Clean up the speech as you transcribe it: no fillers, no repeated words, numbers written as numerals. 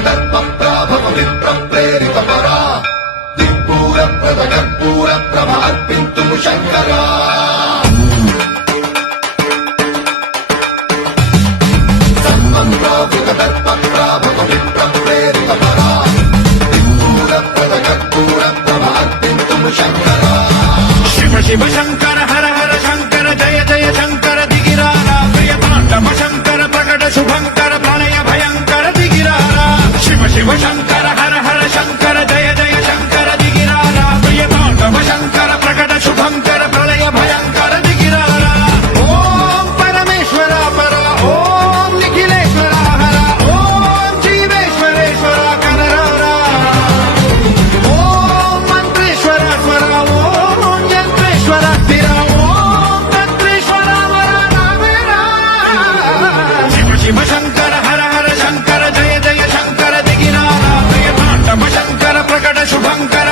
దర్పప్రాభవ విప్ర ప్రేరిత పరా దిక్పూర ప్రద కర్పూర ప్రభ అర్పింతుము శంకరా సన్మంత్రావృత దర్పప్రాభవ విప్ర ప్రేరిత పరా దిక్పూర ప్రద కర్పూర ప్రభ అర్పింతుము శంకరా శివ శివ శంకర హర హర శంకర జయ జయ శంకర దిగిరారా ప్రియ తాండవ శంకర ప్రకట శుభంకర ప్రళయ భయంకర దిగిరారా శివ శివ శంకర హర హర శంకర జయ జయ శంకర దిగిరారా ప్రియ తాండవ శంకర ప్రకట శుభంకర ప్రళయ భయంకర దిగిరారా ఓం పరమేశ్వర పర ఓం నిఖిలేశ్వర హర ఓం జీవేశ్వరేశ్వర కనరారా ఓం మంత్రేశ్వర స్వర ఓం యంత్రేశ్వర స్థిర ఓం తంత్రేశ్వర వర నావేరా శివ శివ శంకర హర హర శంకర జయ జయ శంకర దిగిరారా ప్రియ తాండవ శంకర ప్రకట శుభంకర